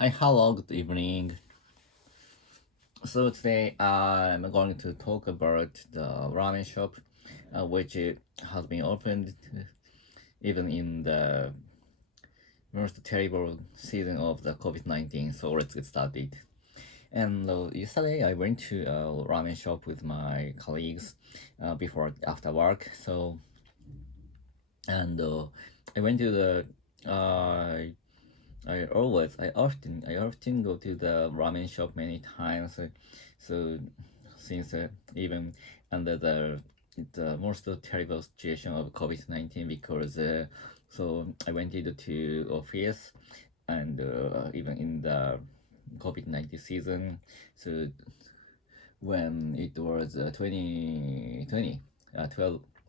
Hi, hello, good evening. So today I'm going to talk about the ramen shop, which has been opened even in the most terrible season of the COVID-19. So let's get started. And yesterday I went to a ramen shop with my colleagues before after work. And I went to the uh, I often go to the ramen shop many times. So since even under the most terrible situation of COVID-19, because so I went to office, and even in the COVID-19 season, so when it was 2020,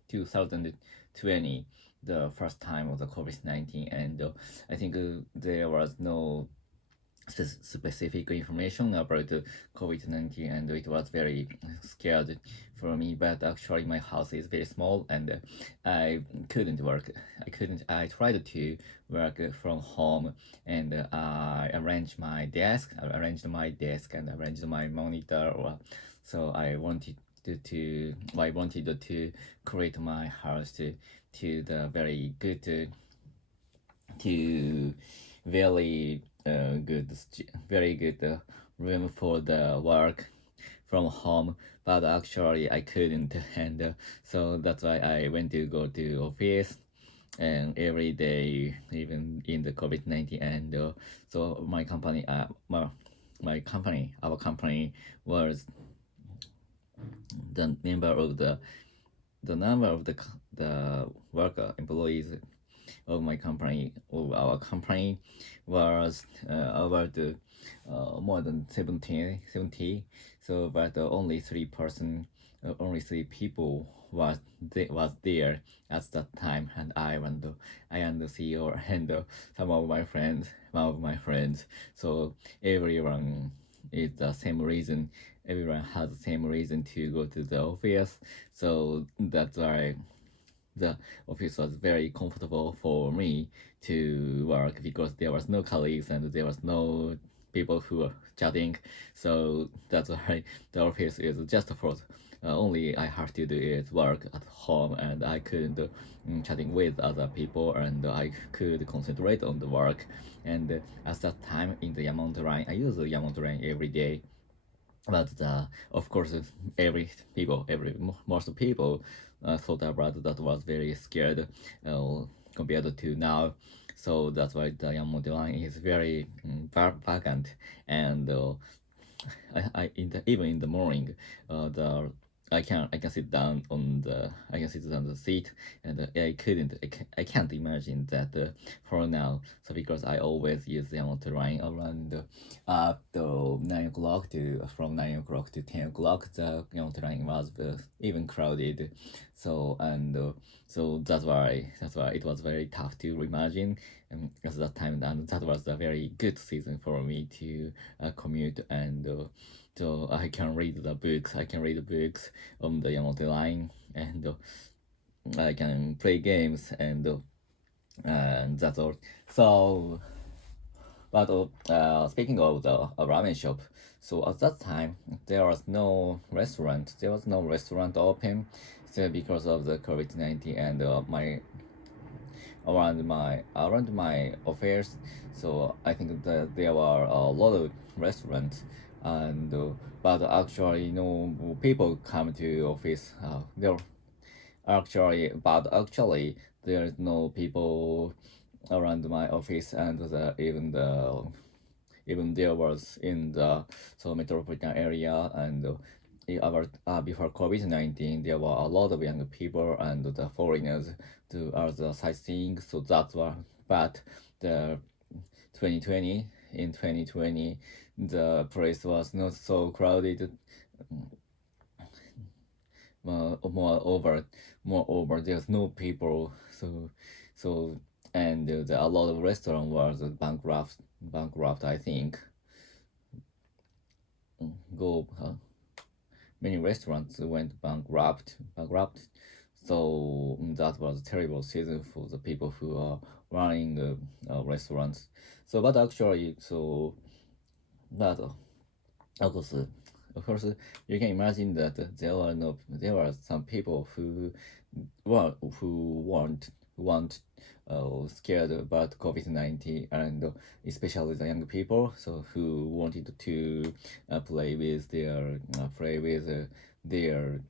2020, the first time of the COVID-19, and I think there was no specific information about COVID-19, and it was very scared for me. But actually, my house is very small, and I couldn't work. I tried to work from home, and I arranged my desk, and arranged my monitor. So I wanted to create my house to the very good to very very good room for the work from home, but actually I couldn't, and so that's why I went to go to office and every day, even in the COVID-19. And so our company was the number of the number of the worker employees of our company was about more than 70. So but only three people was there at that time, and I and the CEO and some of my friends. So everyone is the same reason. Everyone has the same reason to go to the office. So that's why the office was very comfortable for me to work, because there was no colleagues and there was no people who were chatting. So that's why the office is just for only I have to do is work at home, and I couldn't chatting with other people, and I could concentrate on the work. And at that time in the Yamamoto line, I use the Yamamoto line every day. But of course, most people thought about that was very scared uh, compared to now. So that's why the Yamamoto line is very vacant, and even in the morning, the I can sit down on the seat, and I can't imagine that for now. So because I always use the Yamamoto line around to 9 o'clock, to from 9 o'clock to 10 o'clock, the Yamamoto line was even crowded. So and so that's why it was very tough to imagine at that time, and that was a very good season for me to commute. And so I can read the books. I can read the books on the Yamamoto line, and I can play games, and that's all. So, but speaking of the ramen shop, so at that time there was no restaurant. There was no restaurant open, so because of the COVID-19, and my around my affairs. So I think that there were a lot of restaurants, and but actually no people come to office. Actually there is no people around my office, and even there was in the metropolitan area. And before COVID-19, there were a lot of young people and the foreigners to other sightseeing. So that's why, but the 2020 in 2020, the place was not so crowded. Uh, moreover, moreover, there's no people. So and a lot of restaurant was bankrupt. I think go. Many restaurants went bankrupt. So that was a terrible season for the people who are running restaurants. So, but actually, so but of course, of course, you can imagine that there were some people who want scared about COVID-19, and especially the young people, so who wanted to play with their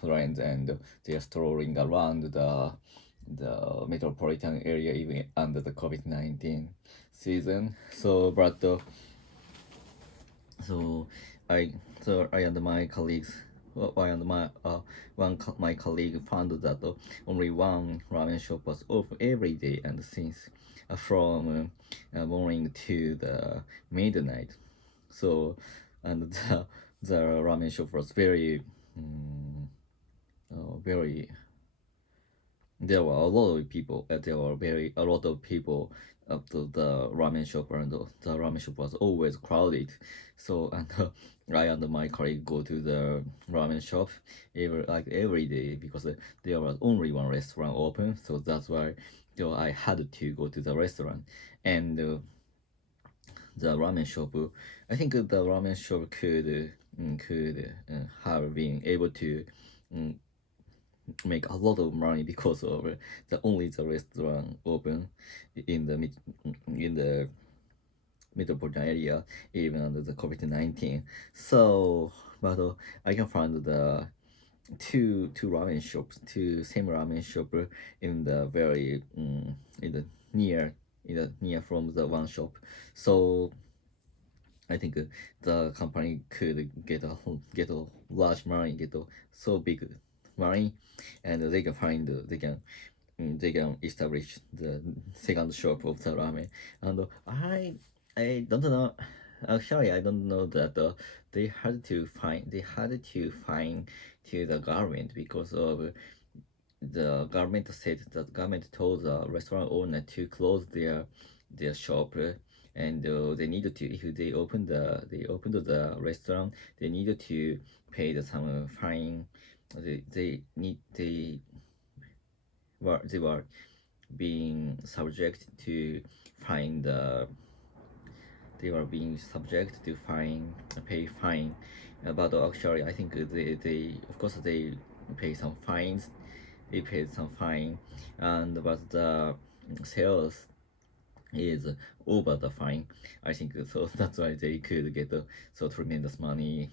friends, and they are strolling around the metropolitan area even under the COVID-19 season. So I I and my colleagues, I and my my colleague found that only one ramen shop was open every day, and since from morning to the midnight. So and the ramen shop was very there were a lot of people. There were very a lot of people up to the ramen shop, and the ramen shop was always crowded. So and I and my colleague go to the ramen shop every day because there was only one restaurant open. So that's why I had to go to the restaurant, and the ramen shop. I think the ramen shop could have been able to. Um, Make a lot of money because of the restaurant open in the metropolitan area even under the COVID-19. So, but I can find the two ramen shops, two same ramen shop in the very in the near from the one shop. So I think the company could get a large money, get a so big money, and they can establish the second shop of the ramen. And I don't know. Actually, I don't know that they had to find to the government because of the government said that government told the restaurant owner to close their shop, and they needed to if they opened the restaurant, they needed to pay some fine. They were being subject to fine the they were being subject to pay fine. But actually I think they of course they pay some fines, they paid some fine, and but the sales is over the fine, I think. So that's why they could get so tremendous money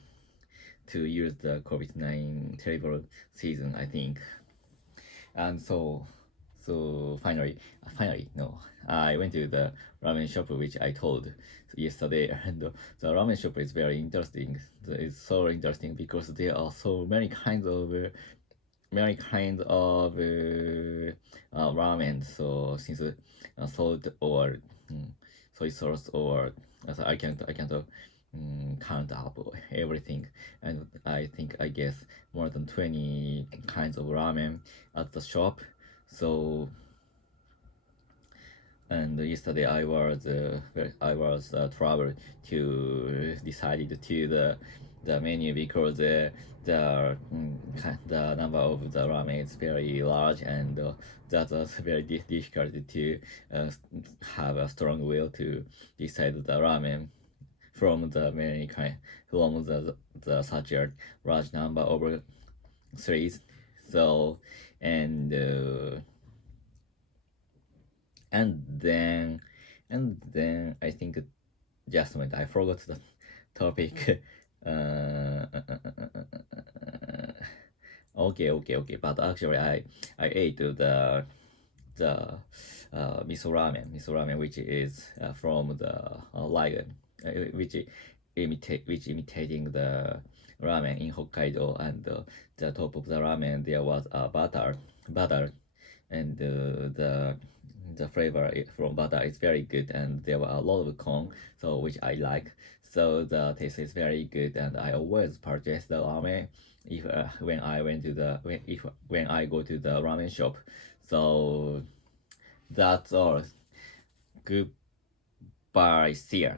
to use the COVID-19 terrible season, I think. And so finally, no, I went to the ramen shop which I told yesterday, and the ramen shop is very interesting. It's so interesting because there are so many kinds of ramen. So since salt or soy sauce or I can't count up everything, and I think I guess more than 20 kinds of ramen at the shop. So and yesterday I was traveled to decided to the menu because the number of the ramen is very large, and that was very difficult to have a strong will to decide the ramen from the many kind from the such a large number of series. So and and then I think just a minute, I forgot the topic. Okay. But actually, I ate the miso ramen, which is from the which which imitating the ramen in Hokkaido, and the top of the ramen there was butter, and the flavor from butter is very good, and there were a lot of corn, so which I like. So the taste is very good, and I always purchase the ramen if when I went to the when I go to the ramen shop. So that's all. Goodbye. See ya.